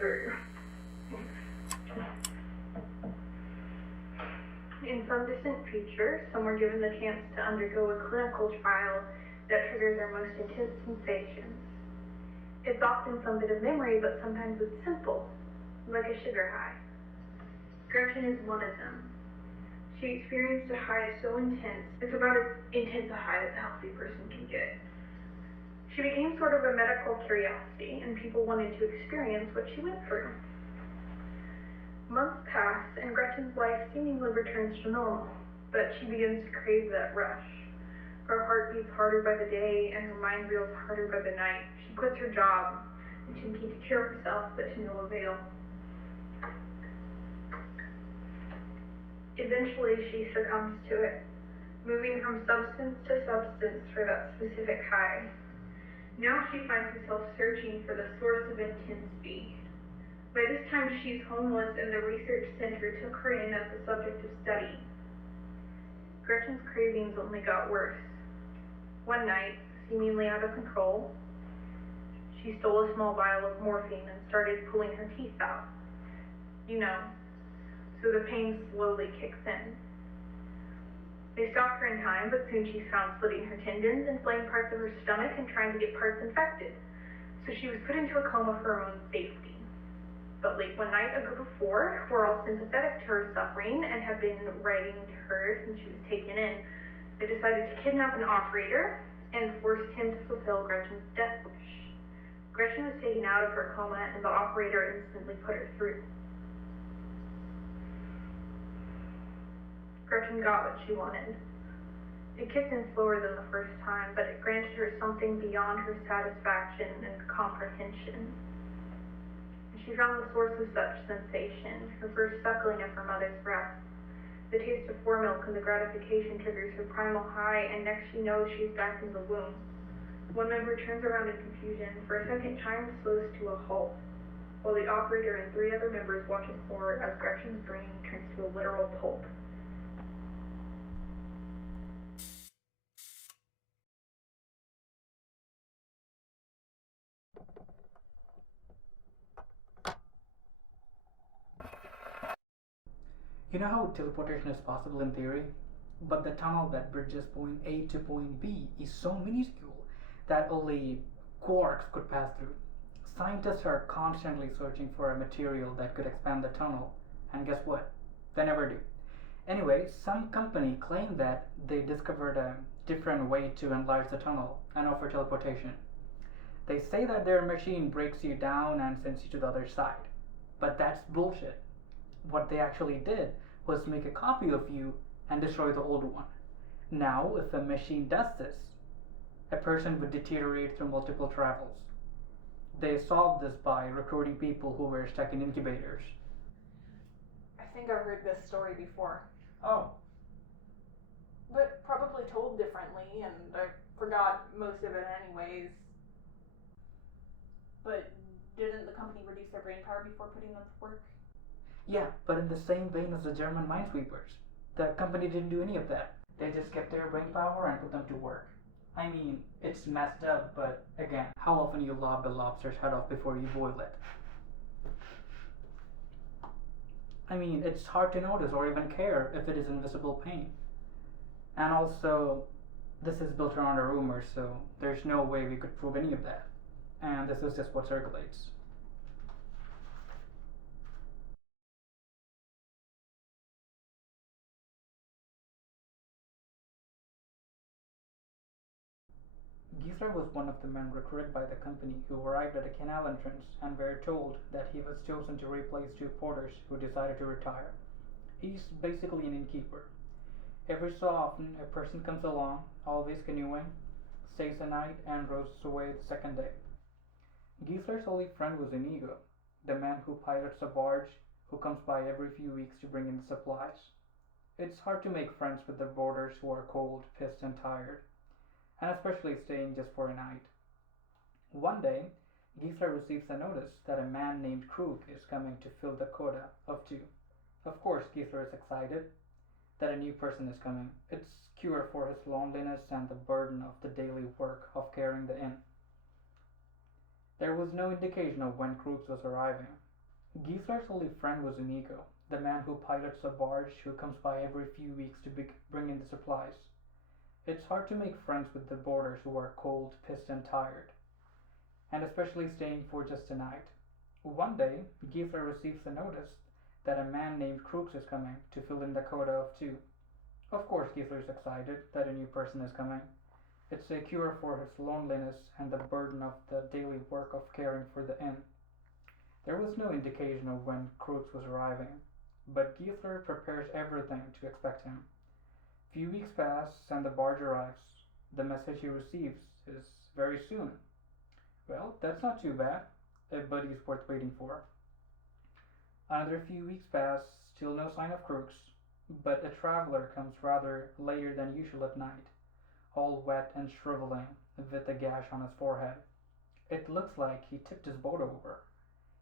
through. In some distant future, some were given the chance to undergo a clinical trial that triggers their most intense sensations. It's often some bit of memory, but sometimes it's simple, like a sugar high. Gretchen is one of them. She experienced a high so intense, it's about as intense a high as a healthy person can get. She became sort of a medical curiosity, and people wanted to experience what she went through. Months pass, and Gretchen's life seemingly returns to normal, but she begins to crave that rush. Her heart beats harder by the day, and her mind reels harder by the night. She quits her job, and she needs to cure herself, but to no avail. Eventually, she succumbs to it, moving from substance to substance for that specific high. Now she finds herself searching for the source of intense speed. By this time, she's homeless, and the research center took her in as a subject of study. Gretchen's cravings only got worse. One night, seemingly out of control, she stole a small vial of morphine and started pulling her teeth out. So the pain slowly kicks in. They stopped her in time, but soon she's found slitting her tendons, inflamed parts of her stomach, and trying to get parts infected. So she was put into a coma for her own safety. But late one night, a group of 4 were all sympathetic to her suffering and have been writing to her since she was taken in. They decided to kidnap an operator and forced him to fulfill Gretchen's death wish. Gretchen was taken out of her coma, and the operator instantly put her through. Gretchen got what she wanted. It kicked in slower than the first time, but it granted her something beyond her satisfaction and comprehension. She found the source of such sensation, her first suckling of her mother's breast. The taste of foremilk and the gratification triggers her primal high, and next she knows she's back in the womb. One member turns around in confusion. For a second, time slows to a halt, while the operator and 3 other members watch in horror as Gretchen's brain turns to a literal pulp. You know how teleportation is possible in theory? But the tunnel that bridges point A to point B is so minuscule that only quarks could pass through. Scientists are constantly searching for a material that could expand the tunnel, and guess what? They never do. Anyway, some company claimed that they discovered a different way to enlarge the tunnel and offer teleportation. They say that their machine breaks you down and sends you to the other side. But that's bullshit. What they actually did was make a copy of you and destroy the old one. Now, if a machine does this, a person would deteriorate through multiple travels. They solved this by recruiting people who were stuck in incubators. I think I've heard this story before. Oh. But probably told differently, and I forgot most of it anyways. But didn't the company reduce their brain power before putting them to work? Yeah, but in the same vein as the German minesweepers. The company didn't do any of that. They just kept their brain power and put them to work. I mean, it's messed up, but again, how often you lob a lobster's head off before you boil it? I mean, it's hard to notice or even care if it is invisible pain. And also, this is built around a rumor, so there's no way we could prove any of that. And this is just what circulates. Geisler was one of the men recruited by the company who arrived at a canal entrance and were told that he was chosen to replace 2 porters who decided to retire. He's basically an innkeeper. Every so often, a person comes along, always canoeing, stays a night, and rows away the second day. Geisler's only friend was Inigo, the man who pilots a barge who comes by every few weeks to bring in the supplies. It's hard to make friends with the boarders who are cold, pissed, and tired, and especially staying just for a night. One day, Geisler receives a notice that a man named Krug is coming to fill the quota of 2. Of course, Geisler is excited that a new person is coming. It's cure for his loneliness and the burden of the daily work of carrying the inn. There was no indication of when Krug was arriving, Giesler's only friend was Inigo, the man who pilots a barge who comes by every few weeks to bring in the supplies. It's hard to make friends with the boarders who are cold, pissed, and tired, and especially staying for just a night. One day, Giesler receives a notice that a man named Crooks is coming to fill in the quota of two. Of course, Giesler is excited that a new person is coming. It's a cure for his loneliness and the burden of the daily work of caring for the inn. There was no indication of when Crooks was arriving, but Giesler prepares everything to expect him. Few weeks pass and the barge arrives. The message he receives is very soon. Well, that's not too bad. A buddy's worth waiting for. Another few weeks pass, still no sign of Crooks, but a traveler comes rather later than usual at night, all wet and shriveling, with a gash on his forehead. It looks like he tipped his boat over.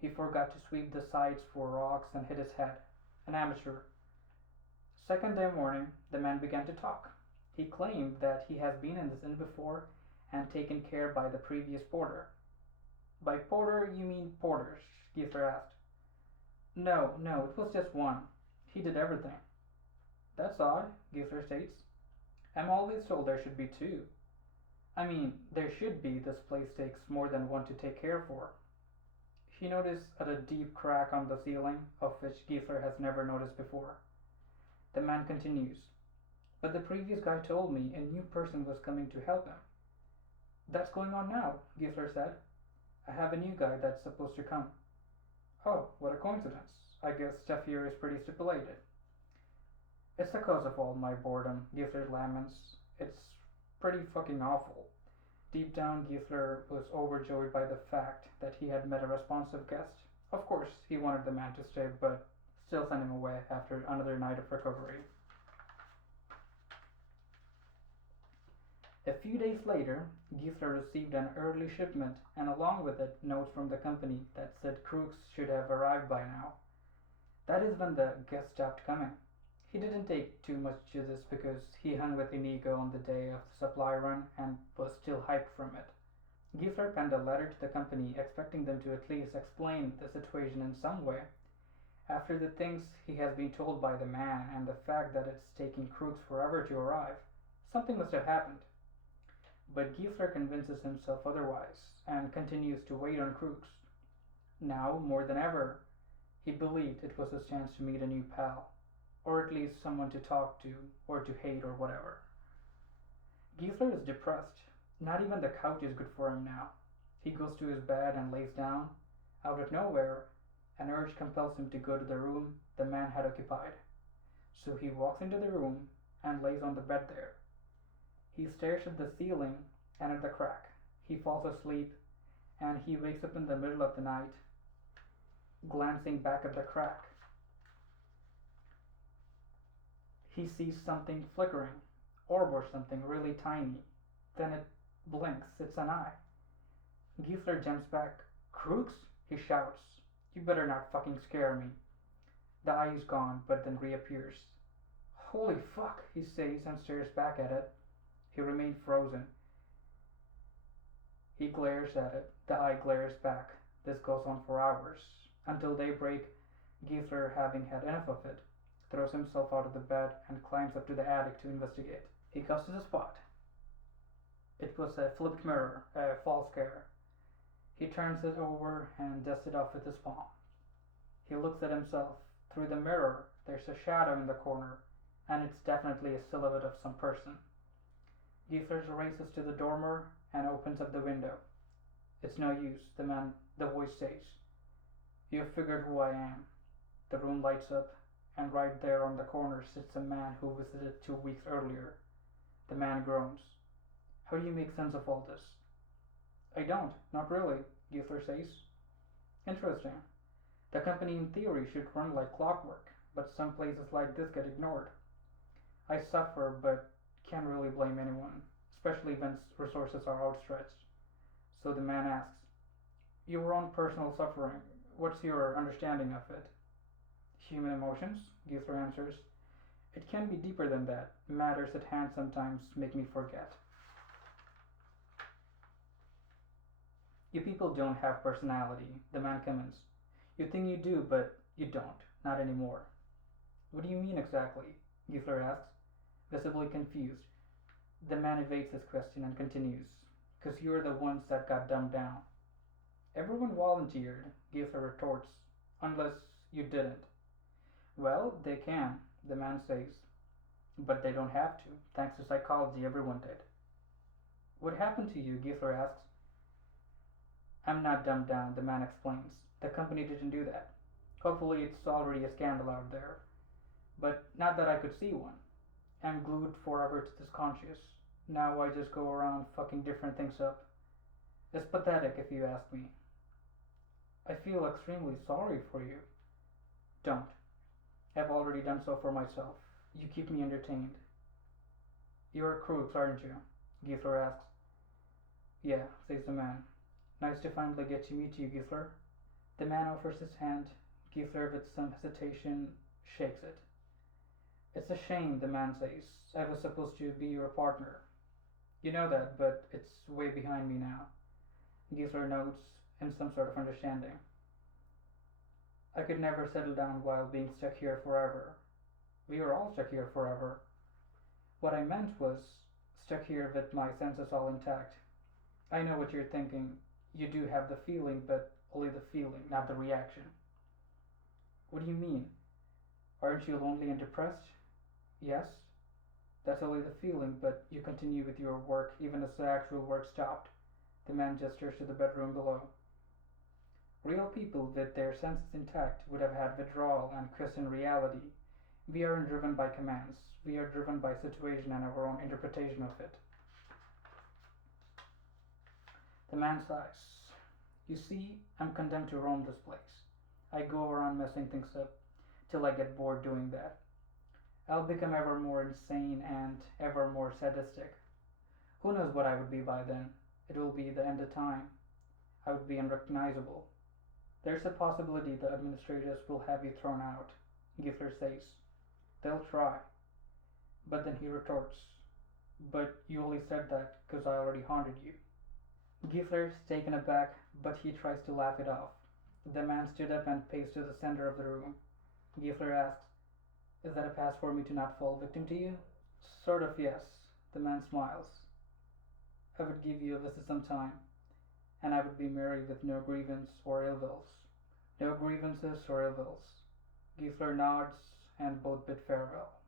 He forgot to sweep the sides for rocks and hit his head. An amateur. Second day morning, the man began to talk. He claimed that he has been in this inn before and taken care by the previous porter. By porter, you mean porters? Giesler asked. No, it was just one. He did everything. That's odd, Giesler states. I'm always told there should be two. I mean, there should be. This place takes more than one to take care for. He noticed a deep crack on the ceiling, of which Giesler has never noticed before. The man continues. But the previous guy told me a new person was coming to help him. That's going on now, Giesler said. I have a new guy that's supposed to come. Oh, what a coincidence. I guess stuff here is pretty stipulated. It's the cause of all my boredom, Giesler laments. It's pretty fucking awful. Deep down, Giesler was overjoyed by the fact that he had met a responsive guest. Of course, he wanted the man to stay, but still sent him away after another night of recovery. A few days later, Giesler received an early shipment and along with it notes from the company that said Crooks should have arrived by now. That is when the guest stopped coming. He didn't take too much to this because he hung with Inigo on the day of the supply run and was still hyped from it. Giesler penned a letter to the company expecting them to at least explain the situation in some way. After the things he has been told by the man and the fact that it's taking Crooks forever to arrive, something must have happened. But Giesler convinces himself otherwise and continues to wait on Crooks. Now, more than ever, he believed it was his chance to meet a new pal, or at least someone to talk to, or to hate, or whatever. Giesler is depressed. Not even the couch is good for him now. He goes to his bed and lays down. Out of nowhere, an urge compels him to go to the room the man had occupied. So he walks into the room and lays on the bed there. He stares at the ceiling and at the crack. He falls asleep and he wakes up in the middle of the night, glancing back at the crack. He sees something flickering, orb or something really tiny. Then it blinks. It's an eye. Giesler jumps back. Crooks? He shouts. You better not fucking scare me. The eye is gone, but then reappears. Holy fuck, he says and stares back at it. He remained frozen. He glares at it. The eye glares back. This goes on for hours. Until daybreak, Giesler, having had enough of it, throws himself out of the bed and climbs up to the attic to investigate. He goes to the spot. It was a flipped mirror, a false scare. He turns it over and dusts it off with his palm. He looks at himself. Through the mirror, there's a shadow in the corner, and it's definitely a silhouette of some person. Giesler races to the dormer and opens up the window. It's no use, the voice says. You've figured who I am. The room lights up, and right there on the corner sits a man who visited 2 weeks earlier. The man groans. How do you make sense of all this? I don't, not really, Giesler says. Interesting. The company in theory should run like clockwork, but some places like this get ignored. I suffer, but can't really blame anyone, especially when resources are outstretched. So the man asks, your own personal suffering, what's your understanding of it? Human emotions, Giesler answers. It can be deeper than that. Matters at hand sometimes make me forget. You people don't have personality, the man comments. You think you do, but you don't. Not anymore. What do you mean exactly? Giesler asks, visibly confused. The man evades his question and continues. 'Cause you're the ones that got dumbed down. Everyone volunteered, Giesler retorts. Unless you didn't. Well, they can, the man says. But they don't have to. Thanks to psychology, everyone did. What happened to you? Giesler asks. I'm not dumbed down, the man explains. The company didn't do that. Hopefully it's already a scandal out there. But not that I could see one. I'm glued forever to this conscience. Now I just go around fucking different things up. It's pathetic if you ask me. I feel extremely sorry for you. Don't. I've already done so for myself. You keep me entertained. You're crooks, aren't you? Giesler asks. Yeah, says the man. Nice to finally get to meet you, Giesler. The man offers his hand. Giesler, with some hesitation, shakes it. It's a shame, the man says. I was supposed to be your partner. You know that, but it's way behind me now. Giesler nods in some sort of understanding. I could never settle down while being stuck here forever. We are all stuck here forever. What I meant was stuck here with my senses all intact. I know what you're thinking. You do have the feeling, but only the feeling, not the reaction. What do you mean? Aren't you lonely and depressed? Yes. That's only the feeling, but you continue with your work even as the actual work stopped. The man gestures to the bedroom below. Real people with their senses intact would have had withdrawal and question reality. We aren't driven by commands. We are driven by situation and our own interpretation of it. The man sighs. You see, I'm condemned to roam this place. I go around messing things up till I get bored doing that. I'll become ever more insane and ever more sadistic. Who knows what I would be by then? It will be the end of time. I would be unrecognizable. There's a possibility the administrators will have you thrown out, Giesler says. They'll try. But then he retorts. But you only said that because I already haunted you. Giesler's taken aback, but he tries to laugh it off. The man stood up and paced to the center of the room. Giesler asks, Is that a pass for me to not fall victim to you? Sort of, yes. The man smiles. I would give you a visit sometime, and I would be merry with no grievance or ill wills. No grievances or ill wills. Giesler nods, and both bid farewell.